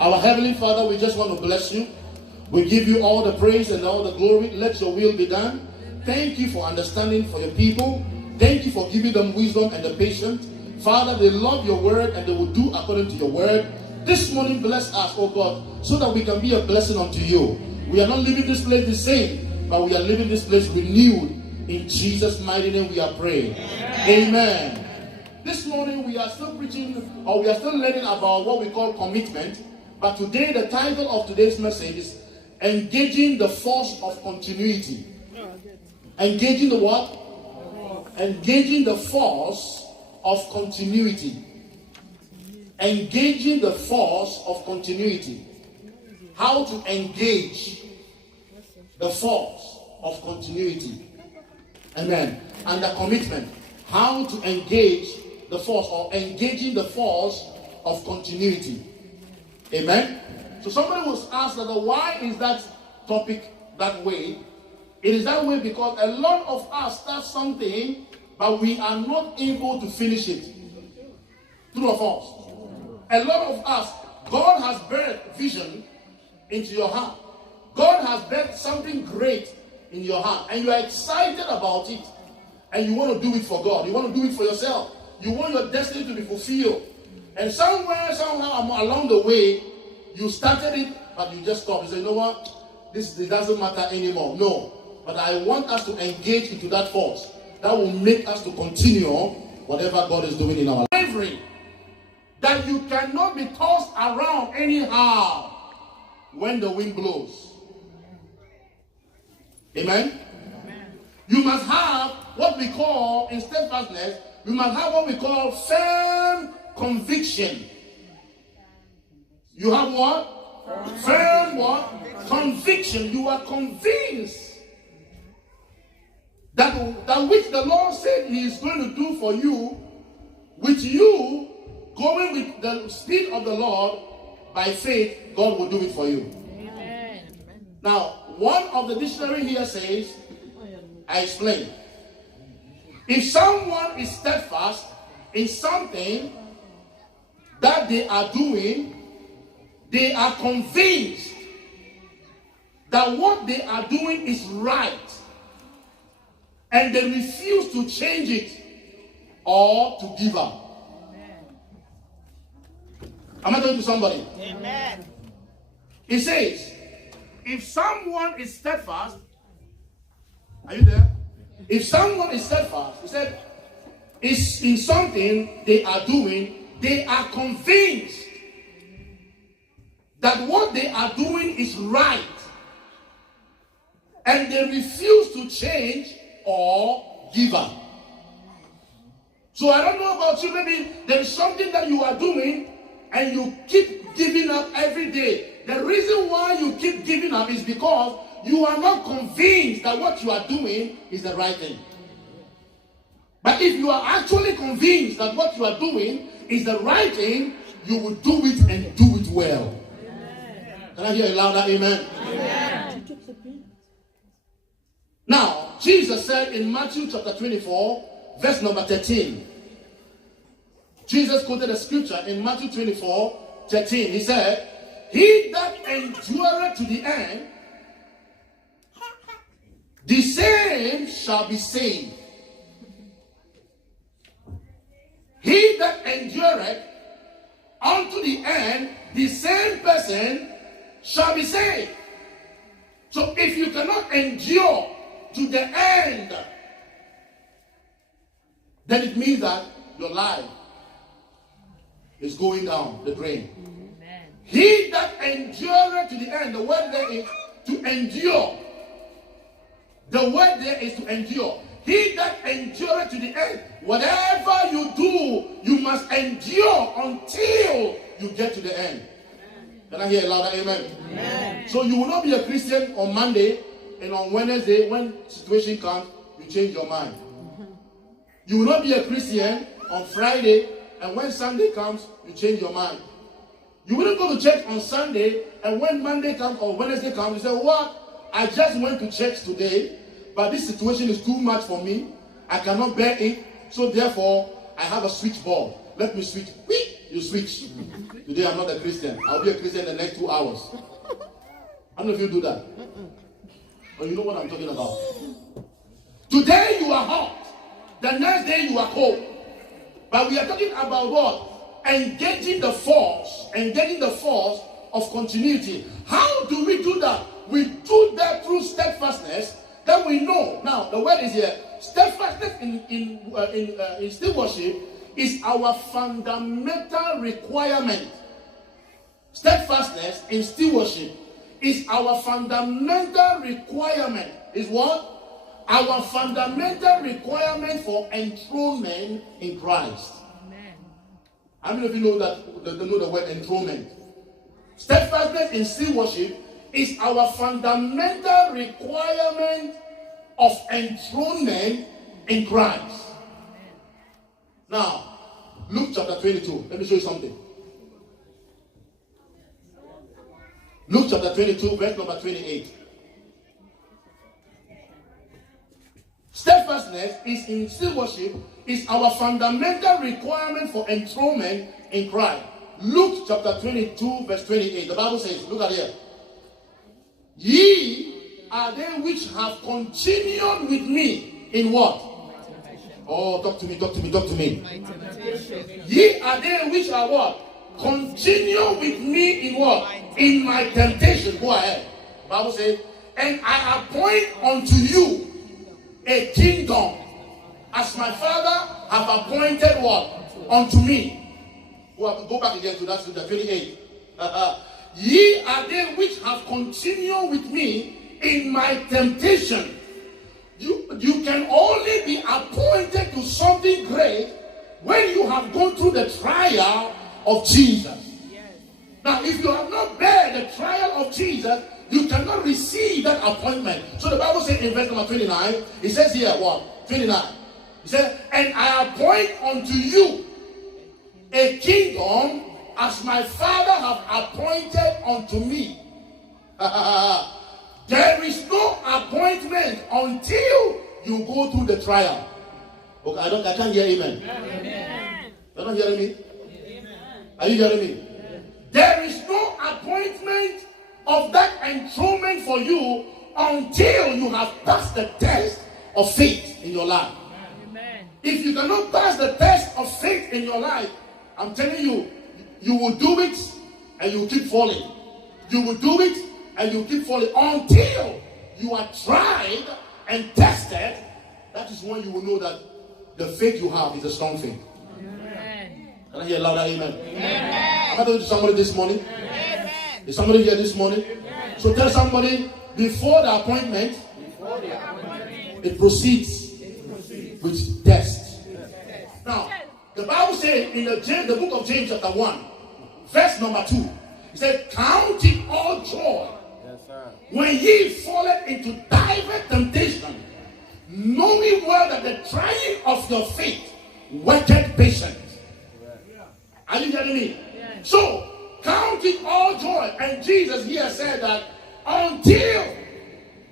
Our Heavenly Father, we just want to bless you. We give you all the praise and all the glory. Let your will be done. Thank you for understanding for your people. Thank you for giving them wisdom and the patience. Father, they love your word and they will do according to your word. This morning, bless us, oh God, so that we can be a blessing unto you. We are not leaving this place the same, but we are leaving this place renewed. In Jesus' mighty name we are praying. Amen. This morning we are still preaching, or we are still learning about what we call commitment. But today, the title of today's message is Engaging the Force of Continuity. Engaging the what? Engaging the force of continuity. Engaging the force of continuity. How to engage the force of continuity. Amen. And the commitment. How to engage the force, or engaging the force of continuity. Amen. So somebody was asked that why is that topic that way? It is that way because a lot of us start something, but we are not able to finish it. True or false? A lot of us, God has birthed vision into your heart. God has birthed something great in your heart, and you are excited about it, and you want to do it for God. You want to do it for yourself. You want your destiny to be fulfilled. And somewhere, somehow along the way, you started it, but you just stopped. You say, you know what? It doesn't matter anymore. No. But I want us to engage into that force. That will make us to continue whatever God is doing in our life. That you cannot be tossed around anyhow when the wind blows. Amen? You must have what we call, in steadfastness, you must have what we call firm conviction. You have what? Firm what? Conviction. You are convinced that which the Lord said He is going to do for you, with you going with the speed of the Lord, by faith, God will do it for you. Amen. Now, one of the dictionary here says, I explain. If someone is steadfast in something that they are doing, they are convinced that what they are doing is right, and they refuse to change it or to give up. Am I talking to somebody? Amen. It says, if someone is steadfast, are you there? If someone is steadfast, he said, is in something they are doing, they are convinced that what they are doing is right, and they refuse to change or give up. So I don't know about you, maybe there is something that you are doing and you keep giving up every day. The reason why you keep giving up is because you are not convinced that what you are doing is the right thing. But if you are actually convinced that what you are doing is the right thing, you will do it and do it well. Amen. Can I hear a louder amen? Amen. Now, Jesus said in Matthew chapter 24, verse number 13. Jesus quoted a scripture in Matthew 24, 13. He said, he that endureth to the end, the same shall be saved. He that endureth unto the end, the same person shall be saved. So if you cannot endure to the end, then it means that your life is going down the drain. Amen. He that endureth to the end, the word there is to endure. The word there is to endure. He that endureth to the end, whatever you do, you must endure until you get to the end. Amen. Can I hear a louder amen? Amen? So you will not be a Christian on Monday, and on Wednesday, when situation comes, you change your mind. You will not be a Christian on Friday, and when Sunday comes, you change your mind. You wouldn't go to church on Sunday, and when Monday comes or Wednesday comes, you say, what? I just went to church today, but this situation is too much for me. I cannot bear it, so therefore, I have a switchboard. Let me switch. you switch. Today I'm not a Christian. I'll be a Christian in the next 2 hours. How many of you do that? Oh, you know what I'm talking about. Today you are hot. The next day you are cold. But we are talking about what? Engaging the force of continuity. How do we do that? We do that through steadfastness. That we know. Now, the word is here. Steadfastness in still worship is our fundamental requirement. Steadfastness in still worship is our fundamental requirement. Is what? Our fundamental requirement for enthronement in Christ. Amen. How many of you know the word enthronement? Steadfastness in still worship is our fundamental requirement of enthronement in Christ. Now, Luke chapter 22. Let me show you something. Luke chapter 22, verse number 28. Steadfastness is in still worship is our fundamental requirement for enthronement in Christ. Luke chapter 22, verse 28. The Bible says, look at here. Ye are they which have continued with me in what? Oh, talk to me. Ye are they which are what? Continue with me in what? In my temptation. Go ahead. The Bible says, and I appoint unto you a kingdom, as my Father have appointed what? Unto me. Go back again to that, to the 28. Ye are they which have continued with me in my temptation. You can only be appointed to something great when you have gone through the trial of Jesus. Yes. Now, if you have not bear the trial of Jesus, you cannot receive that appointment. So the Bible says in verse number 29, it says here what? 29. It says, and I appoint unto you a kingdom as my Father have appointed unto me. There is no appointment until you go through the trial. Okay, I can't hear amen. Amen. You're not hearing me? Amen. Are you hearing me? Amen. There is no appointment of that enthronement for you until you have passed the test of faith in your life. Amen. If you cannot pass the test of faith in your life, I'm telling you, you will do it and you will keep falling. You will do it and you keep falling until you are tried and tested. That is when you will know that the faith you have is a strong faith. Amen. Can I hear a louder amen? Amen. Am I talking to somebody this morning? Amen. Is somebody here this morning? Amen. So tell somebody, before the appointment, it proceeds with test. Now, the Bible says in the book of James chapter 1, verse number 2, it said, count it all joy when ye falleth into divers temptation, knowing well that the trying of your faith worketh patience. Are you hearing me? Yes. So, count it all joy. And Jesus here said that until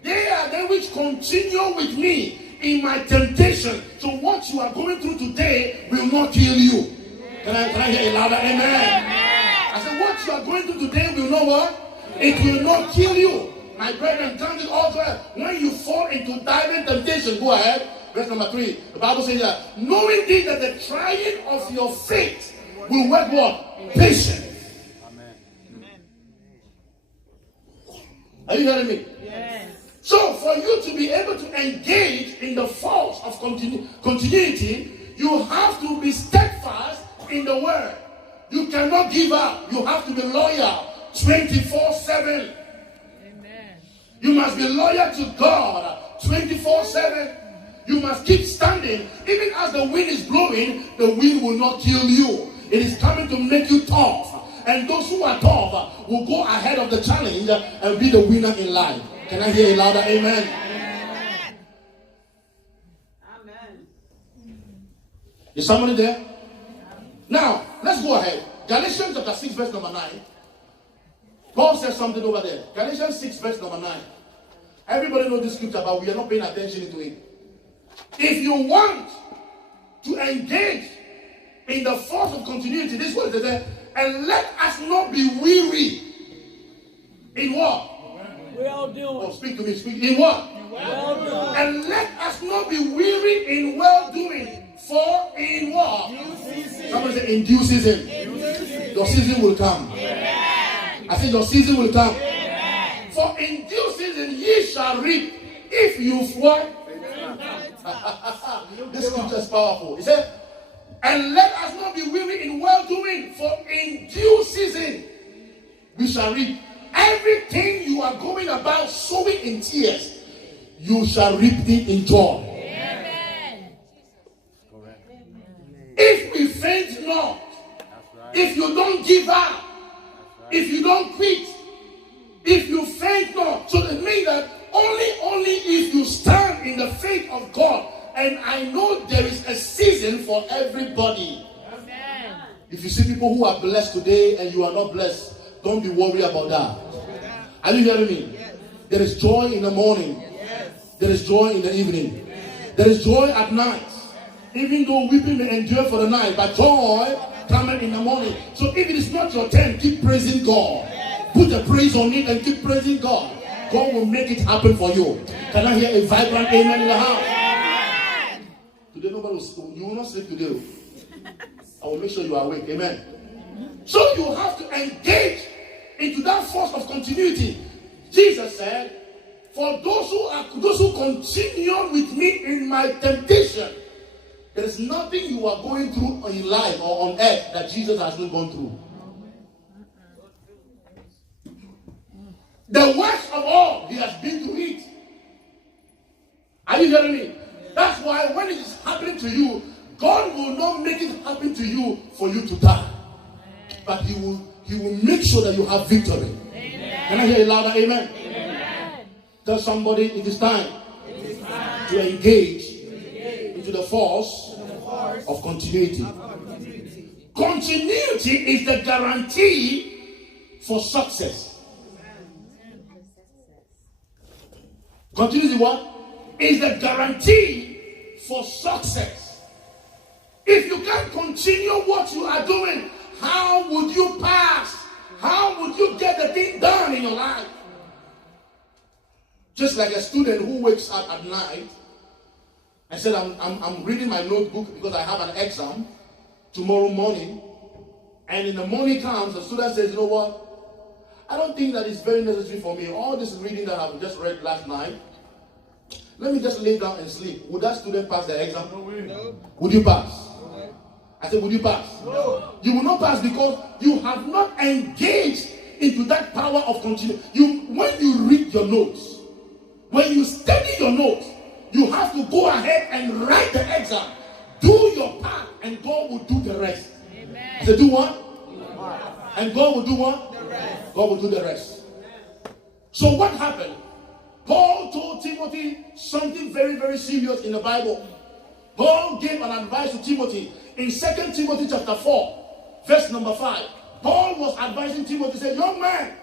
they are they which continue with me in my temptation. So what you are going through today will not kill you. Can I hear a louder amen? Amen? I said what you are going through today will not what? It will not kill you. My brethren, count it all joy when you fall into divers temptation. Go ahead. Verse number 3. The Bible says that knowing this that the trying of your faith will work what? Patience. Amen. Are you hearing me? Yes. So for you to be able to engage in the force of continuity, you have to be steadfast in the word. You cannot give up. You have to be loyal 24/7. You must be loyal to God 24/7. You must keep standing. Even as the wind is blowing, the wind will not kill you. It is coming to make you tough. And those who are tough will go ahead of the challenge and be the winner in life. Can I hear a louder amen? Amen. Is somebody there? Now, let's go ahead. Galatians chapter 6 verse number 9. Paul says something over there. Galatians 6 verse number 9. Everybody knows this scripture, but we are not paying attention to it. If you want to engage in the force of continuity. This is what it says. And let us not be weary in what? Well doing. Oh, speak to me. Speak in what? Well doing. And let us not be weary in well doing. For in what? Somebody say in due season. Your season will come. Amen. I said your season will come. Amen. For in due season ye shall reap if you what? This scripture is powerful. He said, and let us not be weary in well doing, for in due season we shall reap. Everything you are going about sowing in tears, you shall reap it in joy. Amen. If we faint not, if you don't give up, if you don't quit, if you faint not, so it means that only if you stand in the faith of God. And I know there is a season for everybody. Amen. If you see people who are blessed today and you are not blessed, don't be worried about that. Are you hearing me? Yes. There is joy in the morning. Yes. There is joy in the evening. Yes. There is joy at night. Even though weeping may endure for the night, but joy coming in the morning. So if it is not your turn, keep praising God. Yes. Put a praise on it and keep praising God. Yes. God will make it happen for you. Yes. Can I hear a vibrant amen in the house? Yes. Today nobody will, you will not sleep today. I will make sure you are awake. Amen. So you have to engage into that force of continuity. Jesus said, for those who continue with me in my temptation, there is nothing you are going through in life or on earth that Jesus has not gone through. The worst of all, he has been through it. Are you hearing me? That's why when it is happening to you, God will not make it happen to you for you to die. But he will make sure that you have victory. Amen. Can I hear a louder amen? Amen. Tell somebody it is time, to engage into the force of continuity. Continuity is the guarantee for success. Continuity what? Is the guarantee for success. If you can't continue what you are doing, how would you pass? How would you get the thing done in your life? Just like a student who wakes up at night and said, I'm reading my notebook because I have an exam tomorrow morning. And in the morning comes, the student says, you know what? I don't think that it's very necessary for me. All this reading that I've just read last night, let me just lay down and sleep. Would that student pass the exam? No. Would you pass? I said, would you pass? No. You will not pass because you have not engaged into that power of continuity. When you read your notes, when you study your notes, you have to go ahead and write the exam. Do your part and God will do the rest. Amen. I said, do what? And God will do what? The rest. God will do the rest. So what happened? Paul told Timothy something very, very serious in the Bible. Paul gave an advice to Timothy. In 2 Timothy chapter 4, verse number 5, Paul was advising Timothy, said, young man,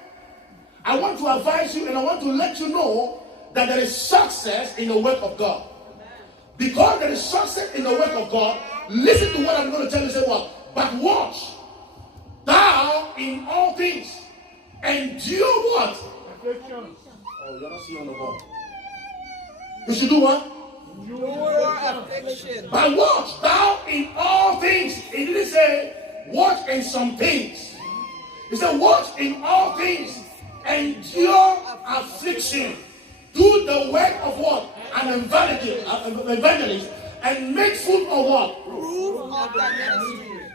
I want to advise you and I want to let you know that there is success in the work of God. Because there is success in the work of God, listen to what I'm going to tell you. Say what? But watch, thou in all things endure what? Oh, you're not seeing on the wall. You should do what? But watch thou in all things. It didn't say watch in some things. It said watch in all things. Endure affliction. Do the work of what? An evangelist. And make food of what? Proof of the ministry.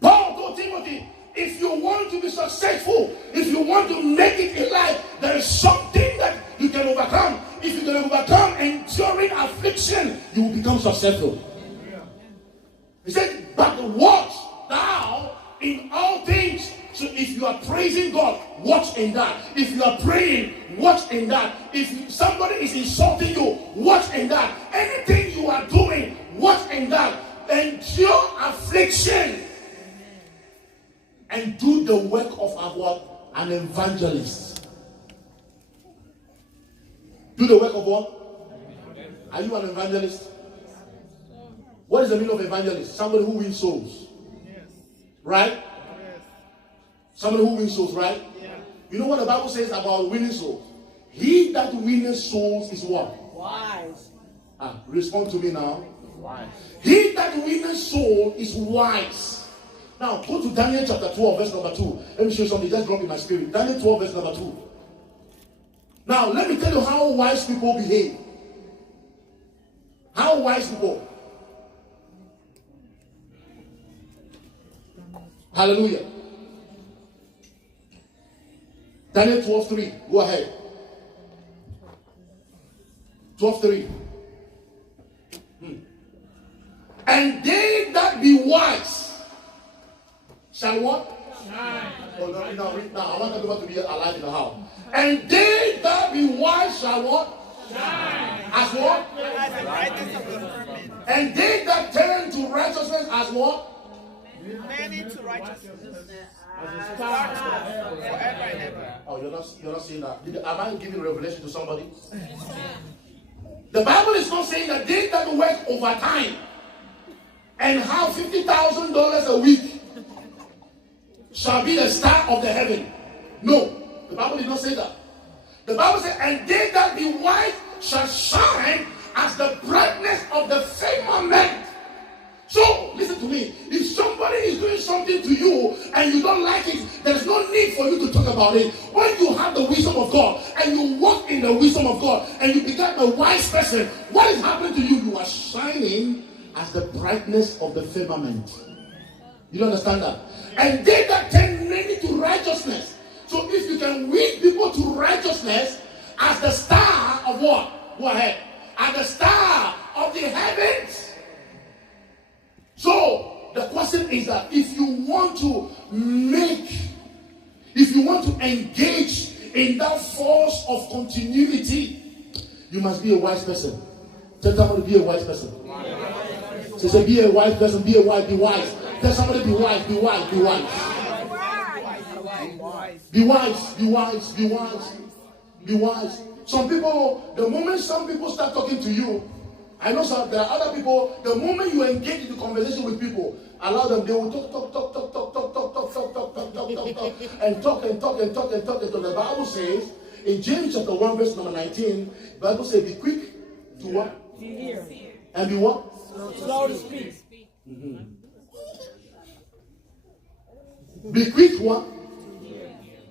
Paul told Timothy, if you want to be successful, if you want to make it in life, there is something that you can overcome. If you can overcome enduring affliction, you will become successful. He said, but watch thou in all things. So if you are praising God, watch in that. If you are praying, watch in that. If somebody is insulting you, watch in that. Anything you are doing, watch in that. Endure affliction. And do the work of an evangelist. Do the work of what? Are you an evangelist? What is the meaning of evangelist? Somebody who wins souls. Yes. Right? Yes. Somebody who wins souls, right? Yeah. You know what the Bible says about winning souls? He that winneth souls is what? Wise. Respond to me now. Wise. He that winneth soul is wise. Now go to Daniel chapter 12, verse number 2. Let me show you something. Just drop in my spirit. Daniel 12, verse number 2. Now let me tell you how wise people behave. How wise people. Hallelujah. Daniel 12:3. Go ahead. 12:3. And they that be wise shall what? Shine. Oh, no, read now. I want everyone to be alive in the house. And they that be wise shall what? Shine. As what? As the brightness of the firmament. And they that turn to righteousness as what? Many to righteousness. As a Stars star. forever and ever. Oh, you're not saying that. Am I giving revelation to somebody? The Bible is not saying that they that work overtime and have $50,000 a week shall be the star of the heaven. No, the Bible did not say that. The Bible says, and they that be wise shall shine as the brightness of the firmament. So, listen to me. If somebody is doing something to you and you don't like it, there's no need for you to talk about it. When you have the wisdom of God and you walk in the wisdom of God and you become a wise person, what is happening to you? You are shining as the brightness of the firmament. You don't understand that? And they that turn many to righteousness. So if you can win people to righteousness as the star of what? Go ahead. As the star of the heavens. So the question is that if you want to engage in that force of continuity, you must be a wise person. Tell somebody to be a wise person. So say be a wise person, be wise. Tell somebody be wise. Be wise. Some people, the moment some people start talking to you, I know there are other people, the moment you engage in the conversation with people, allow them, they will talk, and talk until the Bible says, in James chapter 1, verse number 19, the Bible says, be quick to what? To hear. And be what? Slow to speak. Be quick what?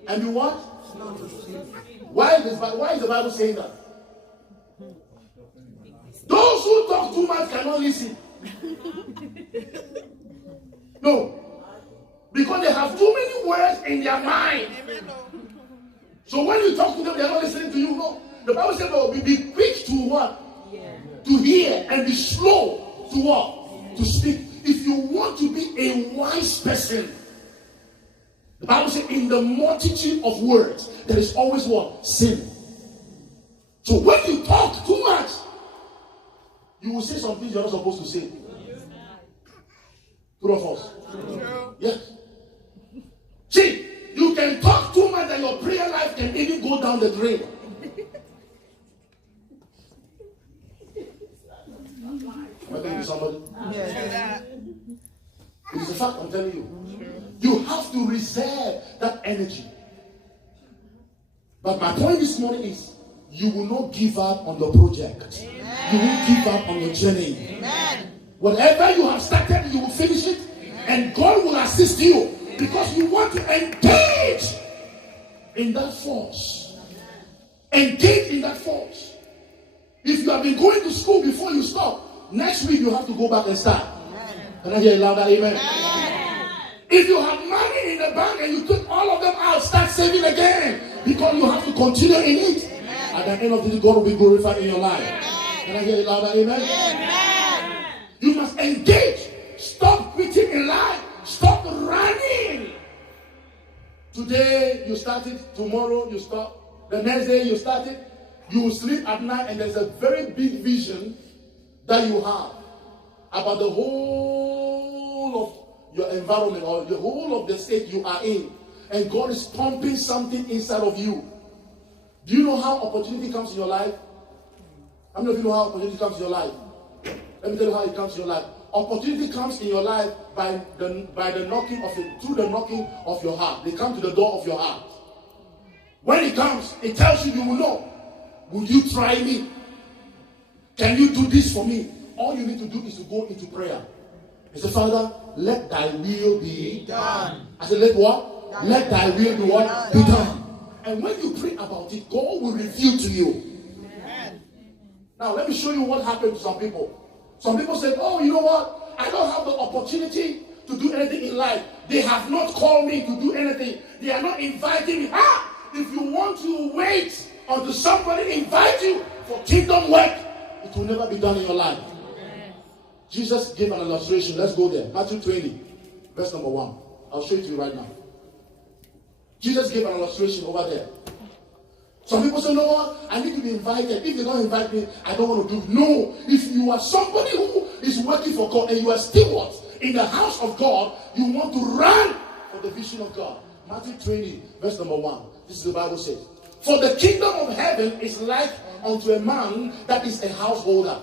And be what? Why is the Bible saying that? Those who talk too much cannot listen. No. Because they have too many words in their mind. So when you talk to them, they are not listening to you. No. The Bible says, oh, be quick to what? To hear, and be slow to what? To speak. If you want to be a wise person, the Bible says, in the multitude of words, there is always what? Sin. So when you talk too much, you will say some things you're not supposed to say. True or false? Yes. See, you can talk too much and your prayer life can even go down the drain. Am I telling you somebody? Yeah. It is a fact, I'm telling you. You have to reserve that energy. But my point this morning is, you will not give up on your project. You won't give up on your journey. Whatever you have started, you will finish it. And God will assist you. Because you want to engage in that force. Engage in that force. If you have been going to school before you stop, next week you have to go back and start. Can I hear a louder amen? If you have money in the bank and you took all of them out, start saving again. Because you have to continue in it. At the end of the day, God will be glorified in your life. Can I hear it louder? Amen? You must engage. Stop quitting in life. Stop running. Today you started. Tomorrow you stop. The next day you started. You will sleep at night, and there's a very big vision that you have about the whole of your environment or the whole of the state you are in. And God is pumping something inside of you. Do you know how opportunity comes in your life? How many of you know how opportunity comes in your life? Let me tell you how it comes in your life. Opportunity comes in your life by the knocking of it, through the knocking of your heart. They come to the door of your heart. When it comes, it tells you, you will know. Will you try me? Can you do this for me? All you need to do is to go into prayer. You say, Father, let thy will be done. I said, let what? Done. Let thy will be what? Done. Be done. And when you pray about it, God will reveal to you. Amen. Now, let me show you what happened to some people. Some people said, oh, you know what? I don't have the opportunity to do anything in life. They have not called me to do anything. They are not inviting me. If you want to wait until somebody invite you for kingdom work, it will never be done in your life. Jesus gave an illustration. Let's go there. Matthew 20, verse number 1. I'll show it to you right now. Jesus gave an illustration over there. Some people say, no, what? I need to be invited. If they don't invite me, I don't want to do. No. If you are somebody who is working for God and you are steward in the house of God, you want to run for the vision of God. Matthew 20, verse number 1. This is the Bible says. For the kingdom of heaven is like unto a man that is a householder,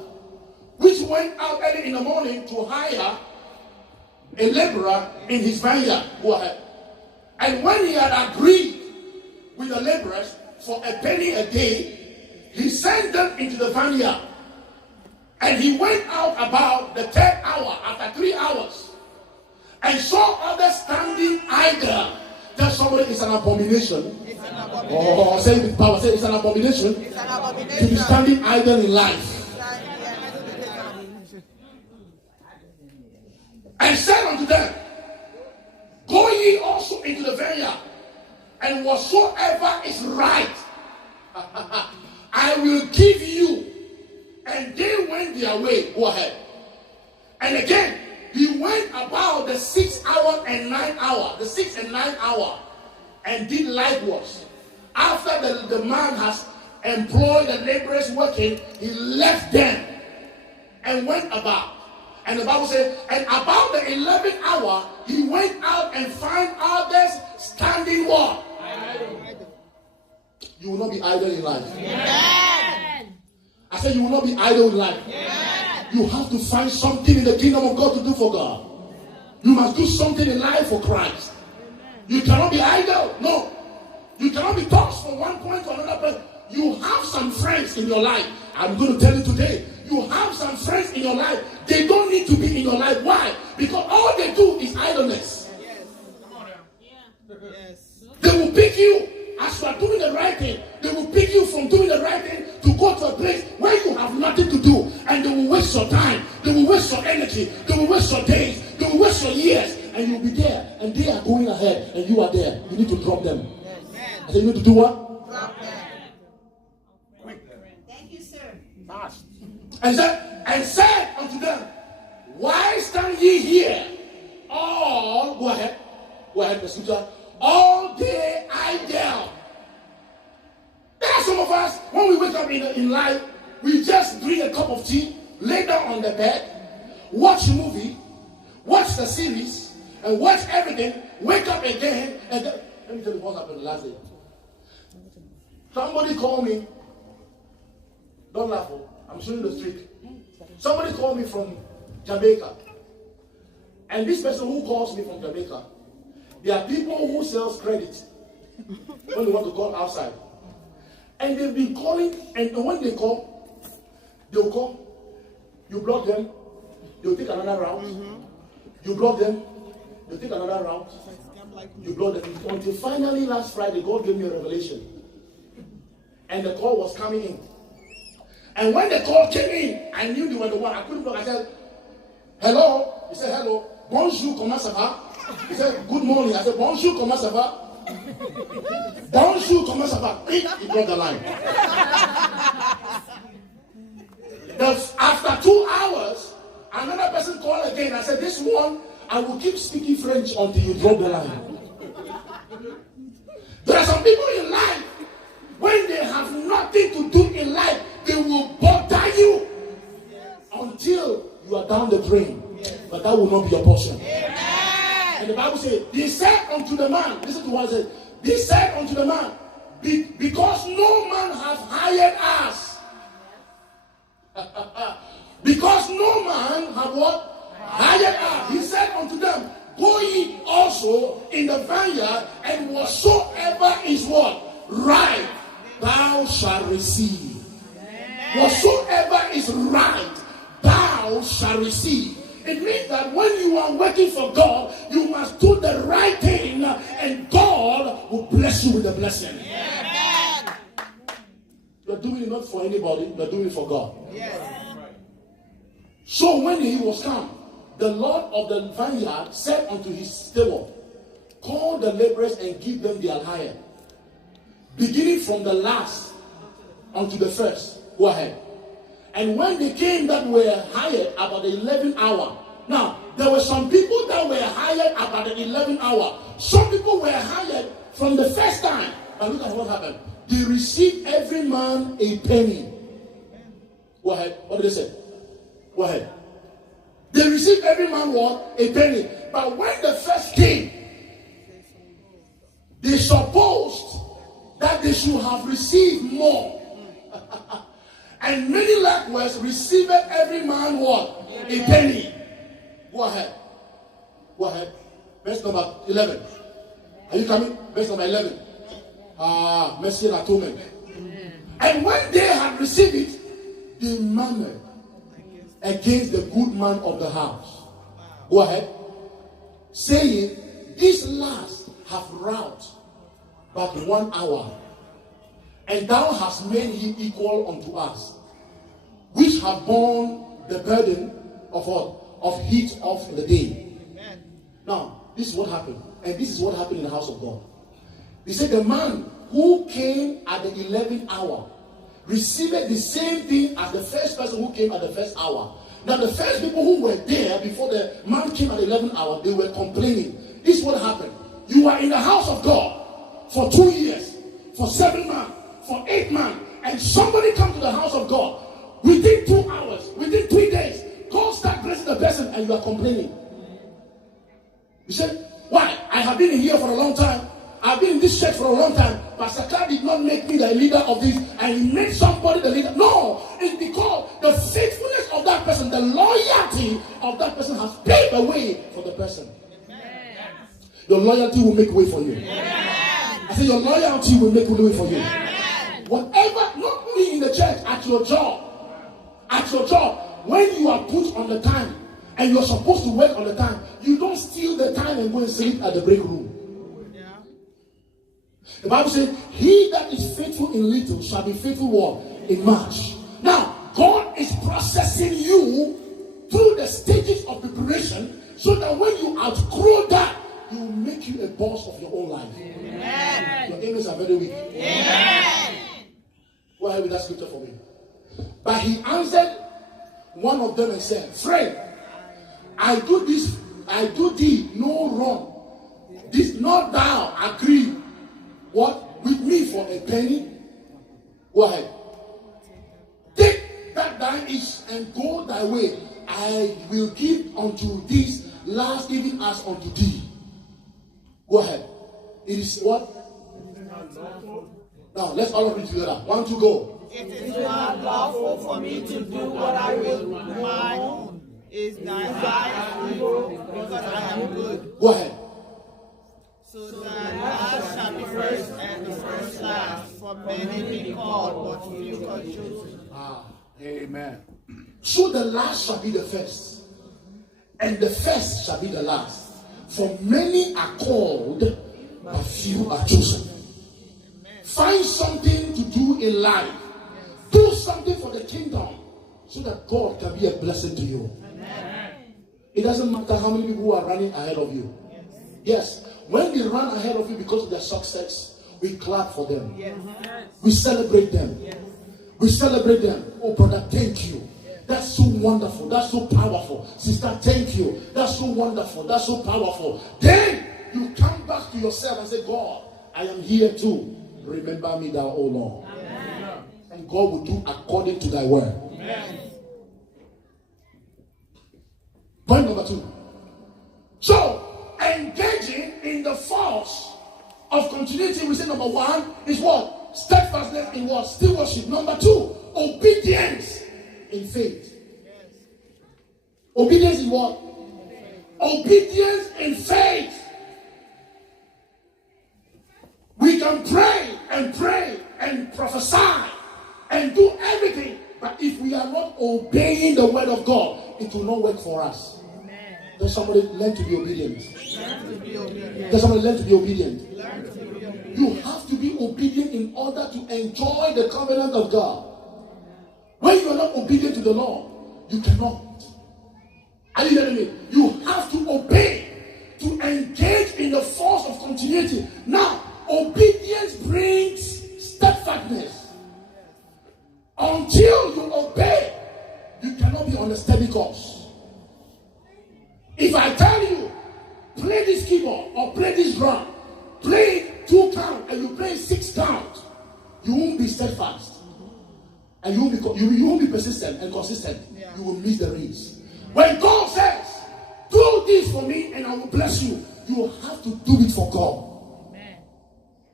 which went out early in the morning to hire a laborer in his vineyard. Go ahead. And when he had agreed with the laborers for a penny a day, he sent them into the vineyard. And he went out about the third hour, after 3 hours, and saw others standing idle. Tell somebody it's an abomination. It's an abomination. Oh, say it with power. Say it's an abomination. It's an abomination. To be standing idle in life. And said unto them, go ye also into the vineyard, and whatsoever is right, I will give you. And they went their way. Go ahead. And again, he went about the 6th hour and 9th hour, the 6th and 9th hour, and did likewise. After the man has employed the laborers working, he left them and went about. And the Bible says, and about the 11th hour, he went out and found others standing what? You will not be idle in life. Amen. I said you will not be idle in life. Amen. You have to find something in the kingdom of God to do for God. You must do something in life for Christ. You cannot be idle. No. You cannot be tossed from one point to another place. You have some friends in your life. I'm going to tell you today. You have some friends in your life. They don't need to be in your life. Why? Because all they do is idleness. Yes. Come on now. Yes. They will pick you as you are doing the right thing. They will pick you from doing the right thing to go to a place where you have nothing to do. And they will waste your time. They will waste your energy. They will waste your days. They will waste your years. And you'll be there. And they are going ahead. And you are there. You need to drop them. Yes. I said you need to do what? Drop them. Thank you, sir. Fast. And said unto them, why stand ye here all, go ahead, the scripture, all day idle? There are some of us, when we wake up in life, we just drink a cup of tea, lay down on the bed, watch a movie, watch the series, and watch everything, wake up again, and then, let me tell you what happened the last day. Somebody called me, don't laugh, I'm showing the street. Somebody called me from Jamaica. And this person who calls me from Jamaica, there are people who sells credit when they want to call outside. And they've been calling, and when they call, they'll call, you block them, they'll take another route. You block them, they'll take another route. You block them. Until finally last Friday, God gave me a revelation. And the call was coming in. And when the call came in, I knew they were the one. I couldn't block. I said, hello. He said, hello. Bonjour, comment ça va? He said, good morning. I said, bonjour, comment ça va? Bonjour, comment ça va? He broke the line. After 2 hours, another person called again. I said, this one, I will keep speaking French until you drop the line. There are some people in life, when they have nothing to do in life, they will bother you until you are down the drain. But that will not be your portion. Amen. And the Bible says, he said unto the man, listen to what it says. He said unto the man, because no man hath hired us. Because no man hath what? hired are. He said unto them, go ye also in the vineyard, and whatsoever is what? Right, thou shalt receive. Whatsoever is right, thou shalt receive. It means that when you are working for God, you must do the right thing, and God will bless you with a blessing. Amen. You're doing it not for anybody, you're doing it for God. Yes. So when he was come, the Lord of the vineyard said unto his steward, call the laborers and give them their hire, beginning from the last unto the first. Go ahead. And when they came that were hired about the 11th hour. Now, there were some people that were hired about the 11th hour. Some people were hired from the first time. But look at what happened. They received every man a penny. Go ahead. What did they say? Go ahead. They received every man what? A penny. But when the first came, they supposed that they should have received more. And many likewise received every man what? A penny. Go ahead. Go ahead. Verse number 11. Are you coming? Verse number 11. Mercy and atonement. And when they had received it, they murmured against the good man of the house. Go ahead. Saying, these last have wrought but 1 hour, and thou hast made him equal unto us, which have borne the burden of what? Of heat of the day. Amen. Now, this is what happened. And this is what happened in the house of God. He said the man who came at the 11th hour received the same thing as the first person who came at the first hour. Now, the first people who were there before the man came at the 11th hour, they were complaining. This is what happened. You are in the house of God for 2 years, for 7 months, for 8 months, and somebody comes to the house of God within 2 hours, within 3 days. God start blessing the person, and you are complaining. You said, why? I have been here for a long time. I've been in this church for a long time. Pastor Clark did not make me the leader of this, and he made somebody the leader. No, it's because the faithfulness of that person, the loyalty of that person has paved the way for the person. Amen. Your loyalty will make way for you. Amen. I say your loyalty will make way for you. Amen. Whatever, not only in the church, at your job, when you are put on the time and you are supposed to work on the time, you don't steal the time and go and sleep at the break room. The Bible says, he that is faithful in little shall be faithful what? In much. Now, God is processing you through the stages of preparation so that when you outgrow that, he will make you a boss of your own life. Amen. Your amens are very weak. Amen. Go ahead with that scripture for me. But he answered one of them and said, friend, I do thee no wrong. This not thou agree what? With me for a penny? Go ahead. Take that thine is and go thy way. I will give unto these last even as unto thee. Go ahead. It is what? Now let's all read together. 1, 2, go. It is not lawful for me to do what I will with my own. Is thy eye evil because I am good? Go ahead. So that last shall be first and the first last. For many be called, but few are chosen. Amen. So the last shall be the first, and the first shall be the last. For many are called, but few are chosen. Find something to do in life. Do something for the kingdom so that God can be a blessing to you. Amen. It doesn't matter how many people are running ahead of you. Yes. When they run ahead of you because of their success, we clap for them. Yes. We celebrate them. Yes. We celebrate them. Oh, brother, thank you. Yes. That's so wonderful. That's so powerful. Sister, thank you. That's so wonderful. That's so powerful. Then you come back to yourself and say, God, I am here too. Remember me, thou, O Lord. Amen. And God will do according to thy word. Amen. Point number 2. So, engaging in the force of continuity, we say number 1 is what? Steadfastness in what? Stewardship. Number 2, obedience in faith. Yes. Obedience in what? obedience in faith. We can pray and prophesy and do everything, but if we are not obeying the word of God, it will not work for us. Does somebody learn to be obedient? Does somebody learn to be obedient? You have to be obedient in order to enjoy the covenant of God. When you are not obedient to the Lord, you cannot. Are you hearing me? You have to obey to engage in the force of continuity. Now, obedience brings steadfastness. Until you obey, you cannot be on a steady course. If I tell you, play this keyboard or play this drum, play 2 count and you play 6 count, you won't be steadfast. And you won't be persistent and consistent. Yeah. You will miss the race. When God says, do this for me and I will bless you, you have to do it for God. Amen.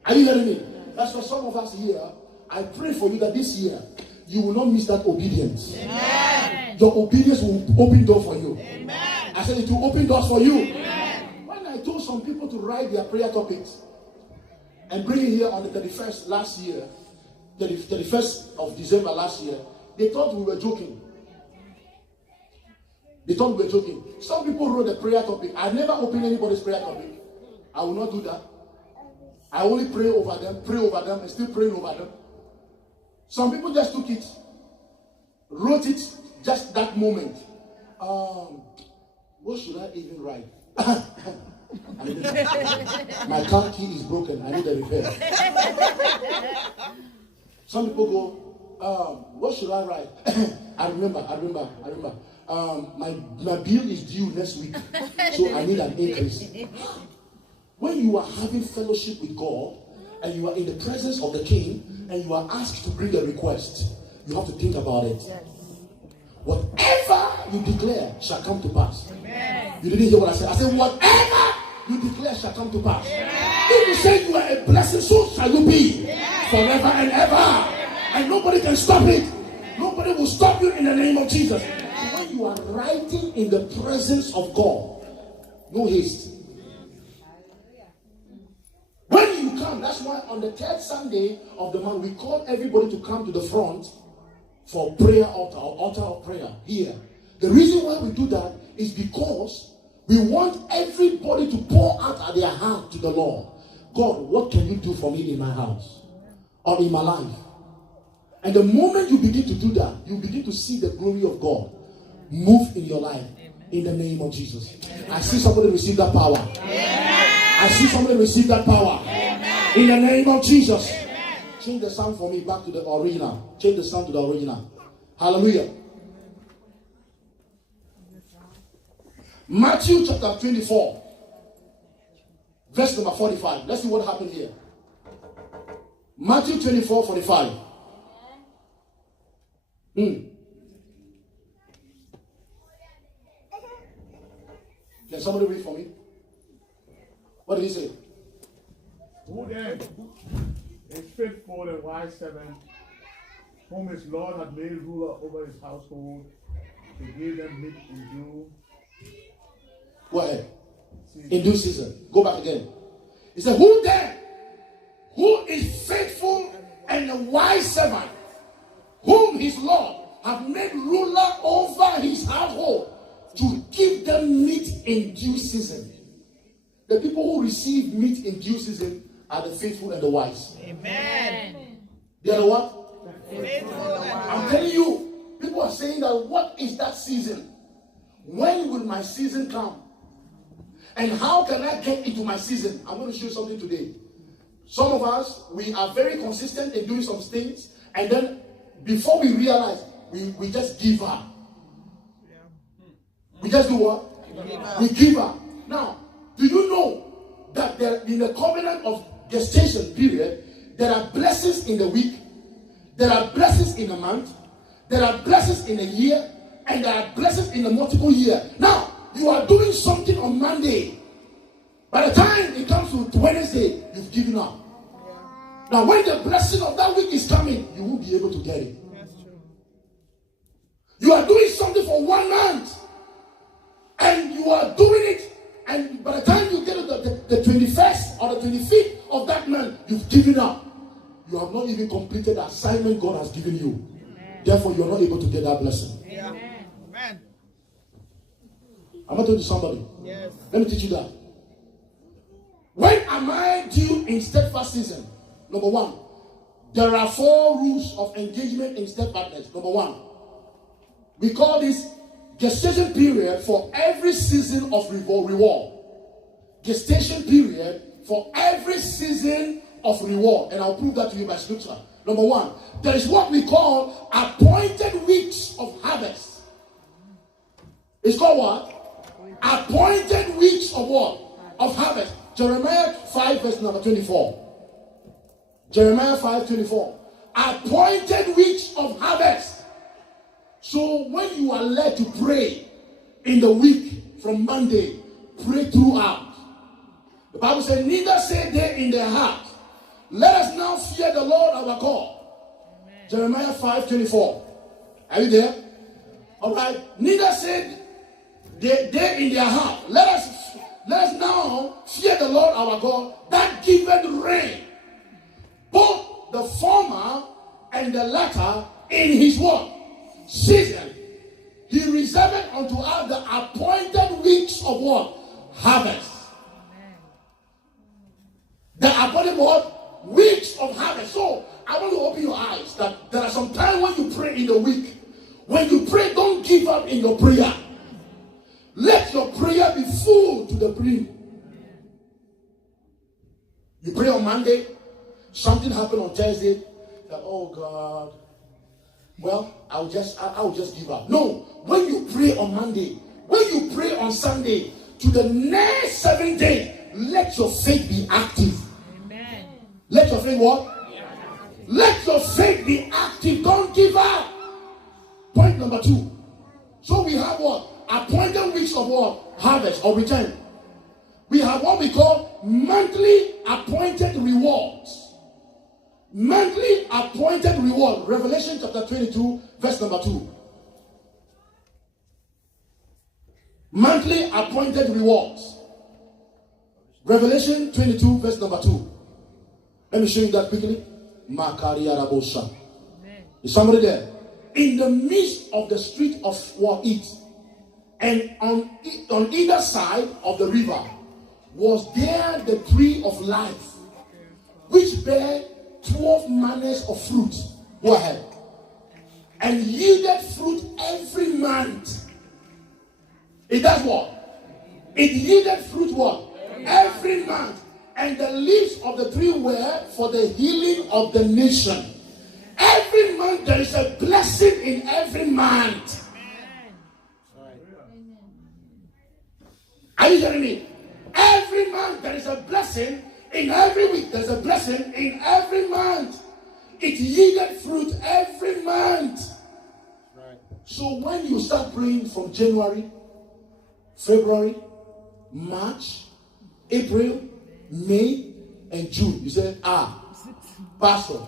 Are you hearing me? That's why some of us here, I pray for you that this year, you will not miss that obedience. Amen. Your obedience will open doors for you. Amen. I said it will open doors for you. Amen. When I told some people to write their prayer topics and bring it here on the 31st last year, the 31st of December last year, they thought we were joking. They thought we were joking. Some people wrote a prayer topic. I never opened anybody's prayer topic. I will not do that. I only pray over them, and still praying over them. Some people just took it, wrote it just that moment. What should I even write? My car key is broken. I need a repair. Some people go, what should I write? I remember. My bill is due next week, so I need an increase. When you are having fellowship with God and you are in the presence of the King and you are asked to bring a request, you have to think about it. Yes. Whatever you declare shall come to pass. Amen. You didn't hear what I said. I said, whatever you declare shall come to pass. Amen. If you say you are a blessing, so shall you be. Amen. Forever and ever. Amen. And nobody can stop it. Amen. Nobody will stop you in the name of Jesus. Amen. So when you are writing in the presence of God, no haste. When you come, that's why on the 3rd Sunday of the month, we call everybody to come to the front for prayer altar or altar of prayer here. The reason why we do that is because we want everybody to pour out at their heart to the Lord. God, what can you do for me in my house or in my life? And the moment you begin to do that, you begin to see the glory of God move in your life. In the name of Jesus. I see somebody receive that power. I see somebody receive that power. In the name of Jesus. Change the sound for me back to the original. Change the sound to the original. Hallelujah. Matthew chapter 24. Verse number 45. Let's see what happened here. Matthew 24:45. Can somebody read for me? What did he say? Who then is faithful and wise servant, whom his Lord had made ruler over his household, to give them meat in due? Go ahead. In due season. Go back again. He said, who then? Who is faithful and a wise servant, whom his Lord had made ruler over his household, to give them meat in due season. The people who receive meat in due season are the faithful and the wise. Amen. They are the what? The faithful and the wise. I'm telling you, people are saying that what is that season? When will my season come? And how can I get into my season? I'm going to show you something today. Some of us, we are very consistent in doing some things, and then before we realize, we just give up. We just do what? We give up. Now, do you know that there, in the covenant of gestation period, there are blessings in the week, there are blessings in a month, there are blessings in a year, and there are blessings in a multiple year. Now, you are doing something on Monday. By the time it comes to Wednesday, you've given up. Now, when the blessing of that week is coming, you won't be able to get it. You are doing something for 1 month. And you are doing it, and by the time you get to the 21st or the 25th of that month, you've given up. You have not even completed the assignment God has given you. Amen. Therefore, you are not able to get that blessing. Yeah. Amen. I'm going to tell you somebody. Yes. Let me teach you that. When am I due in steadfast season? Number one, there are 4 rules of engagement in steadfastness. Number one, we call this gestation period for every season of reward. Gestation period for every season of reward. And I'll prove that to you by scripture. Number one, there is what we call appointed weeks of harvest. It's called what? Appointed weeks of what? Of harvest. Jeremiah 5 verse number 24. Jeremiah 5:24. Appointed weeks of harvest. So when you are led to pray in the week from Monday, pray throughout. The Bible says, neither say they in their heart, let us now fear the Lord our God. Amen. Jeremiah 5:24. Are you there? All right. Neither say they in their heart, let us now fear the Lord our God, that giveth rain, both the former and the latter in his what? Season. He reserved unto us the appointed weeks of what? Harvest. Amen. The appointed what? Weeks of harvest. So I want to open your eyes that there are some times when you pray in the week. When you pray, don't give up in your prayer. Let your prayer be full to the brim. You pray on Monday, something happened on Thursday, that, oh God, well, I'll just give up. No, when you pray on Monday, when you pray on Sunday, to the next 7 days, let your faith be active. Amen. Let your faith what? Let your faith be active. Don't give up. Point number 2. So we have what? Appointed weeks of what? Harvest or return. We have what we call monthly appointed rewards. Monthly appointed reward. Revelation chapter 22, verse number 2. Monthly appointed rewards. Revelation 22, verse number 2. Let me show you that quickly. Is somebody there? In the midst of the street of what it, and on either side of the river was there the tree of life, which bare 12 manners of fruit. Go ahead. And yielded fruit every month. It does what? It yielded fruit what? Every month. And the leaves of the tree were for the healing of the nation. Every month there is a blessing in every month. Are you hearing me? Every month there is a blessing. In every week there's a blessing. In every month it yielded fruit every month. Right. So when you start praying from January, February, March, April, May, and June, you say, Pastor,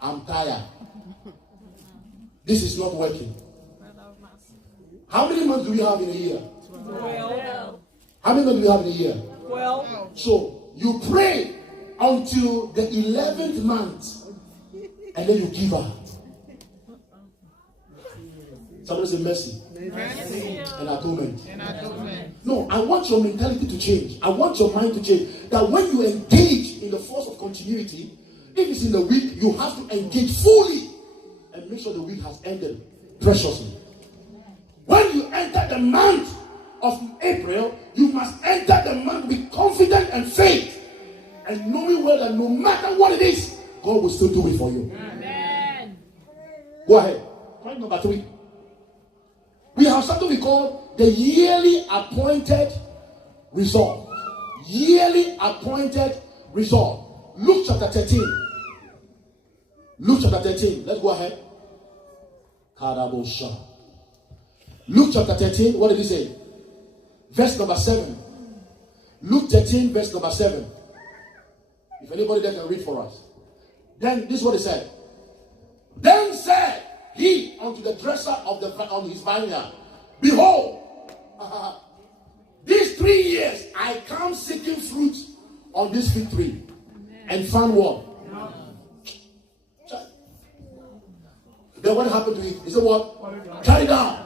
I'm tired. This is not working. How many months do we have in a year? 12. How many months do we have in a year? 12. So you pray until the 11th month and then you give up. Somebody say mercy. Mercy. And atonement. And atonement. No, I want your mentality to change. I want your mind to change. That when you engage in the force of continuity, if it's in the week, you have to engage fully and make sure the week has ended preciously. When you enter the month of April, you must enter the month with confidence and faith, and knowing well that no matter what it is, God will still do it for you. Amen. Go ahead. Point number 3. We have something we call the yearly appointed result. Yearly appointed result. Luke chapter 13. Luke chapter 13. Let's go ahead. Luke chapter 13. What did he say? Verse number 7. Luke 13, verse number 7. If anybody there can read for us. Then this is what he said. Then said he unto the dresser on his vineyard, behold, 3 years, I come seeking fruit on this fig tree. And found what? Then what happened to it? He said what? Carry down.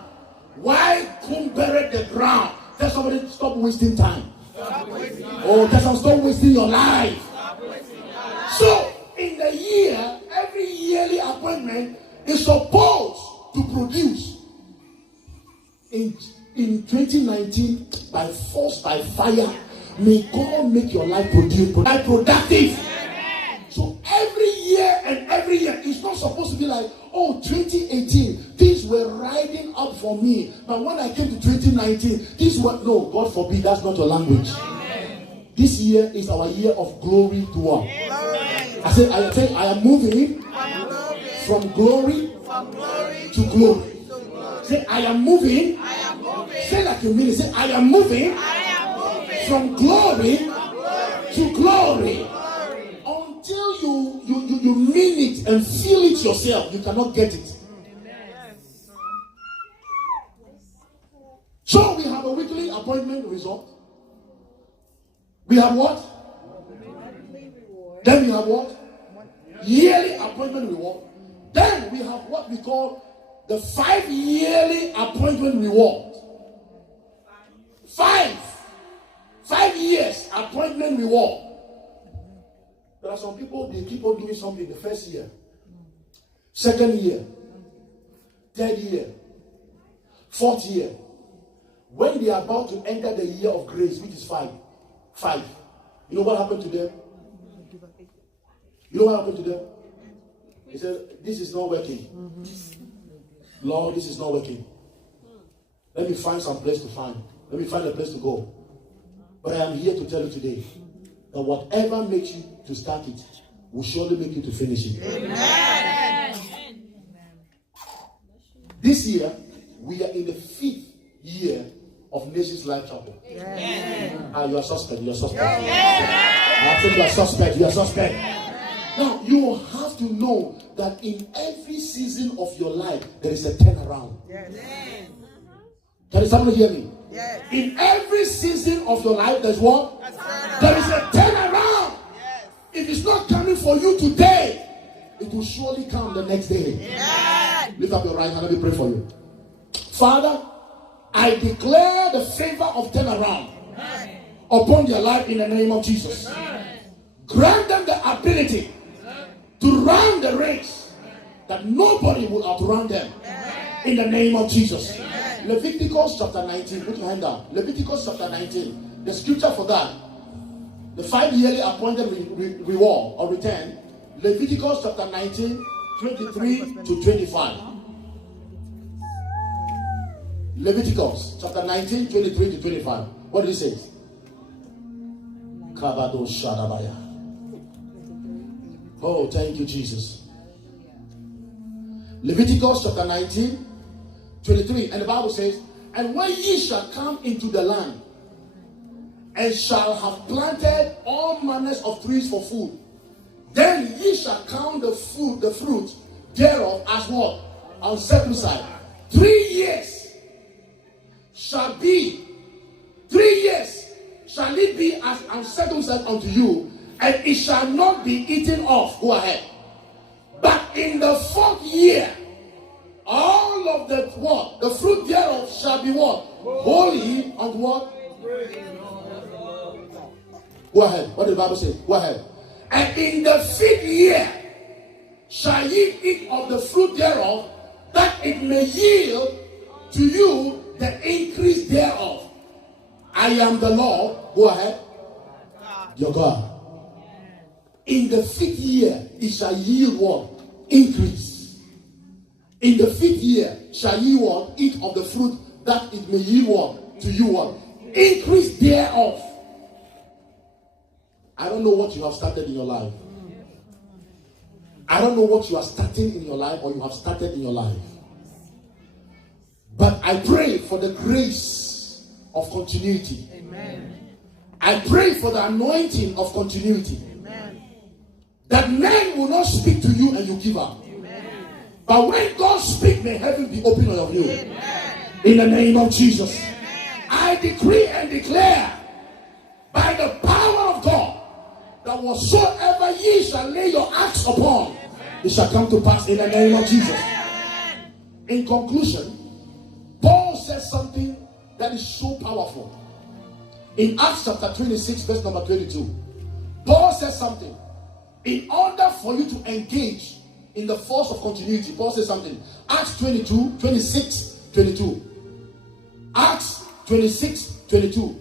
Why couldn't bury the ground? Tell somebody, stop wasting time. Oh, tell somebody, stop wasting your life. So, in the year, every yearly appointment is supposed to produce. In 2019, by force, by fire, may God make your life productive. So every year and every year, it's not supposed to be like, oh, 2018, things were riding up for me. But when I came to 2019, things were, no, God forbid, that's not your language. This year is our year of glory to what? I say, I am moving from glory to glory. Say, I am moving. Say like you mean it. Say, I am moving from glory to glory. Until you mean it and feel it yourself, you cannot get it. So we have a weekly appointment result. We have what? Then we have what? Yearly appointment reward. Then we have what we call the 5 yearly appointment reward. 5 years appointment reward. There are some people, they keep on doing something the first year, second year, third year, fourth year. When they are about to enter the year of grace, which is 5, you know what happened to them? You know what happened to them? He said, this is not working. Lord, this is not working. Let me find some place to find. Let me find a place to go. But I am here to tell you today that whatever makes you to start it will surely make you to finish it. Amen. This year, we are in the 5th year of Nations Life Chapel. You are suspect. You are suspect. I think you are suspect. You are suspect. Now, you have to know that in every season of your life, there is a turnaround. Can somebody hear me? Yes. In every season of your life, there's what? There is a turnaround. Yes. If it's not coming for you today, it will surely come the next day. Yes. Lift up your right hand. Let me pray for you. Father, I declare the favor of turnaround upon their life in the name of Jesus. Grant them the ability to run the race that nobody will outrun them in the name of Jesus. Leviticus chapter 19. Put your hand down. Leviticus chapter 19. The scripture for that, the 5 yearly appointed reward or return. Leviticus chapter 19, 23 to 25. Leviticus chapter 19, 23 to 25. What did it say? Kabado Shadabaya. Oh, thank you, Jesus. Leviticus chapter 19, 23. And the Bible says, and when ye shall come into the land, and shall have planted all manners of trees for food, then ye shall count the fruit thereof as what? Uncircumcised. 3 years shall be, 3 years shall it be as uncircumcised unto you, and it shall not be eaten off. Go ahead. But in the 4th year, all of the what? The fruit thereof shall be what? Holy unto what? Go ahead. What did the Bible say? Go ahead. And in the 5th year shall ye eat of the fruit thereof, that it may yield to you the increase thereof. I am the Lord. Go ahead. Your God. In the 5th year, it shall yield what? Increase. In the 5th year, shall ye what? Eat of the fruit, that it may yield what? To you what? Increase thereof. I don't know what you have started in your life. I don't know what you are starting in your life or you have started in your life. But I pray for the grace of continuity. Amen. I pray for the anointing of continuity. Amen. That men will not speak to you and you give up. Amen. But when God speaks, may heaven be open on you. Amen. In the name of Jesus. Amen. I decree and declare by the power of God that whatsoever ye shall lay your axe upon, it shall come to pass in the name of Jesus. In conclusion, Paul says something that is so powerful. In Acts chapter 26, verse number 22, Paul says something. In order for you to engage in the force of continuity, Paul says something. Acts 26, 22. Acts 26, 22.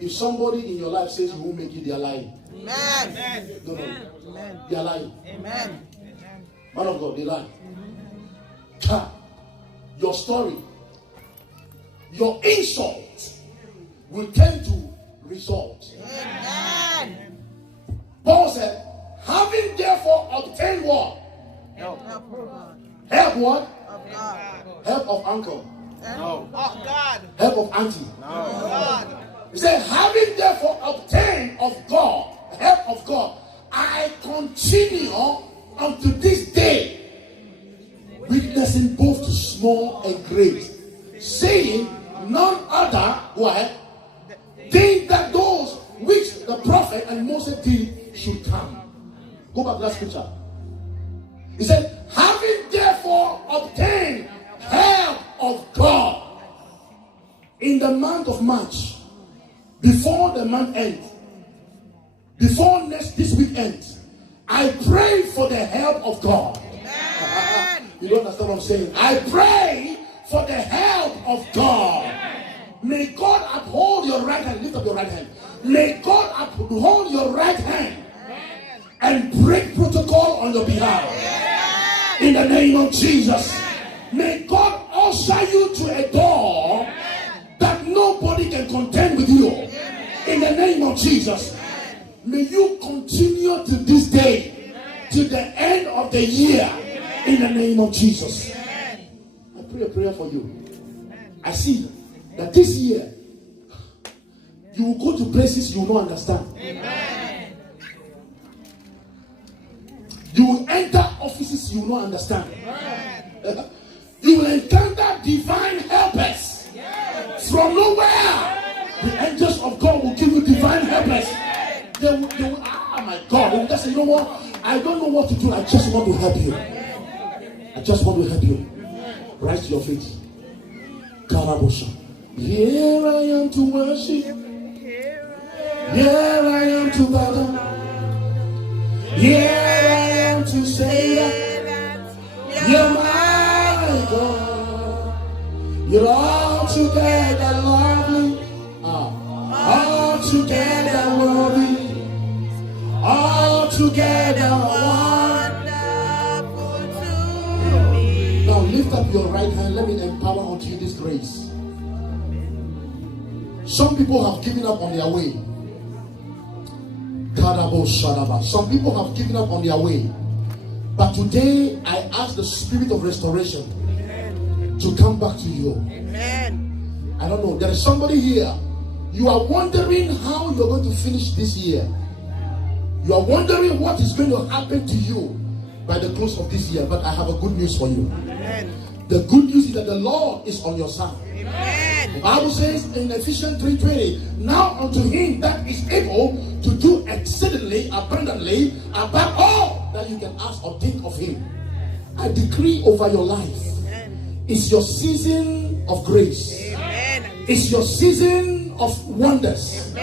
If somebody in your life says you won't make it, they are lying. Amen. No. Amen. They are lying. Amen. Man of God, they lie. Your story, your insult will tend to result. Amen. Paul said, having therefore obtained what? Help of God. Help what? Of God. Help of uncle. No. Of God. Help of auntie. Of God. He said, having therefore obtained of God, help of God, I continue unto this day, witnessing both to small and great, saying none other what than that those which the prophet and Moses did should come. Go back to that scripture. He said, having therefore obtained help of God in the month of March, before the month ends, before this week ends, I pray for the help of God. You don't understand what I'm saying? I pray for the help of God. May God uphold your right hand. Lift up your right hand. May God uphold your right hand and break protocol on your behalf. In the name of Jesus. May God usher you to a door that nobody can contend with you. In the name of Jesus. May you continue to this day, to the end of the year, in the name of Jesus. I pray a prayer for you. I see that this year, you will go to places you will not understand. You will enter offices you will not understand. You will encounter divine helpers from nowhere. The angels of God will give you divine helpers. They will, oh my God, they will just say, you know what? I don't know what to do. I just want to help you. I just want to help you. Rise to your feet. Karabosha. Here I am to worship. Here I am to bow down. Here I am to say that you're my God. You're altogether lovely. Altogether worthy. Altogether wonderful to me. Now lift up your right hand. Let me empower unto you this grace. Some people have given up on their way. Some people have given up on their way. But today I ask the spirit of restoration to come back to you. I don't know. There is somebody here. You are wondering how you're going to finish this year. You are wondering what is going to happen to you by the close of this year. But I have a good news for you. The good news is that the Lord is on your side. The Bible says in Ephesians 3:20, now unto him that is able to do exceedingly abundantly above all that you can ask or think of him. I decree over your life. It's your season of grace. It's your season of wonders.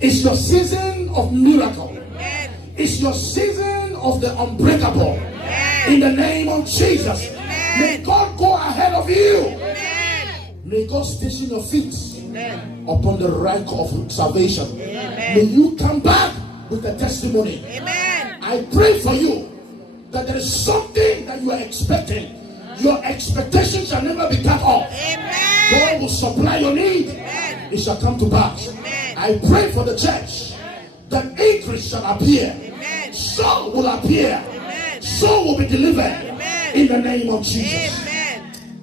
It's your season of miracle. It's your season of the unbreakable. In the name of Jesus. May God go ahead of you. May God station your feet upon the rank of salvation. May you come back with a testimony. I pray for you that there is something that you are expecting. Your expectation shall never be cut off. God will supply your need. It shall come to pass. I pray for the church that increase shall appear. Soul will appear. Soul will be delivered. In the name of Jesus.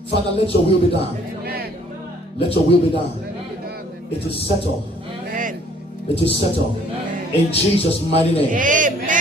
Father, let your will be done. Let your will be done. It is settled. It is settled. In Jesus' mighty name. Amen.